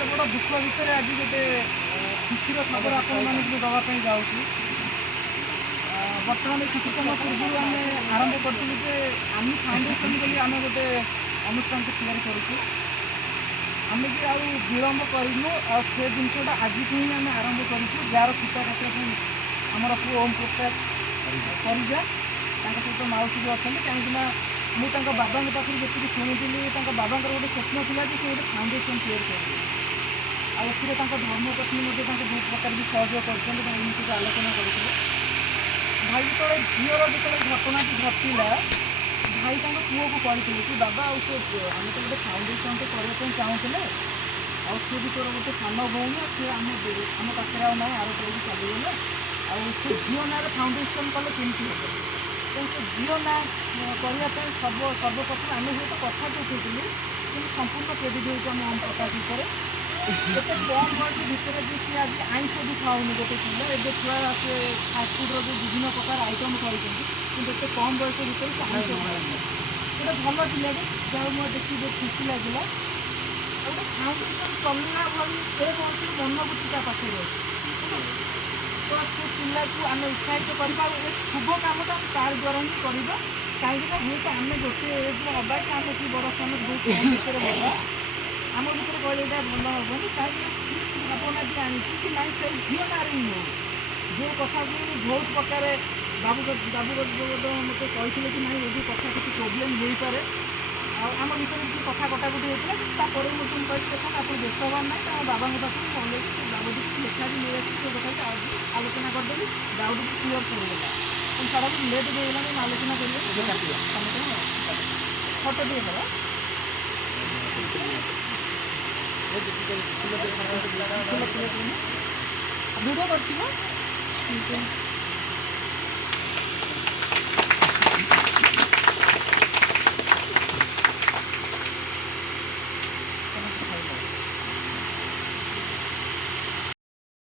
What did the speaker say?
एत बड़ दुख भितर आज गोटे खुशी खबर आपण मानक देवाई जाऊँ। बर्तमान किसी समय पूर्व आम आरंभ करूँ जे आम फाउंडेशन बोली आम गोटे अनुष्ठान को तैयारी करूँ। आम भी आ विलम्ब करूँ से जिनसा आज ही आम आरंभ करूँ जार सूता काटा आमर पु ओम प्रकाश परिजा सहित मौसी भी अच्छा कहीं मुझे बाबा पाखु जी शुणी बाबा गोटे स्वप्न था कि गोटे फाउंडेसन तैयारी करेंगे आगे धर्मपत्नी बहुत प्रकार भी सहयोग कर आलोचना करते भाई जो झीर जो घटनाटी घटला भाई पुओ को कहते कि बाबा आम तो गोटे फाउंडेसन तो करने चाहूले सी भी तोर गोटे सान भौणी सी आम पाखे आना आर तरह चलीगले से झील ना फाउंडेसन कले कमी हे तो झील ना करने सर्वप्रथम आम हूँ कथा तो उठेलु कि संपूर्ण क्रेडिट होम ओम प्रकाश भितर एत कम बयस भितर जो सी आज आईष भी खाऊनी गोटे पिला एवं छुआ से फास्टफुड्र जो विभिन्न प्रकार आइटम करते कम बयस भितर से आईष खाऊनी गोटे भल पिला जहाँ मुझे देखी बहुत खुशी लगे गोटे फाउंडेसन चलना भाई ए बयस मनोवृत्ति पाखे तो से पिला को आम उत्साहित करवा शुभ कम तो तार द्वारा ही करवा कहीं हूँ तो आम गोटे एज हवा कि आम कि बड़ सान बहुत भितर हवा आम भितर कहले यहाँ भल हेनी कहीं भावना भी आनी कि ना से झील ना ही हो जो कथा को बहुत प्रकार बाबू मत कहते कि ना ये कथा किसी प्रोब्लेम हो पाए आम भितर किसी कथा कटाकटी होता है मुझे कही देखा आप व्यस्त हबार ना तो बाबा पास कहले बाबू लेखा भी नहीं आसी से कथा आलोचना करदेवी डाउट भी क्लीयर करगला सारा भी लेट होगा आलोचना करेंगे फटो दिए करा वीडियो कर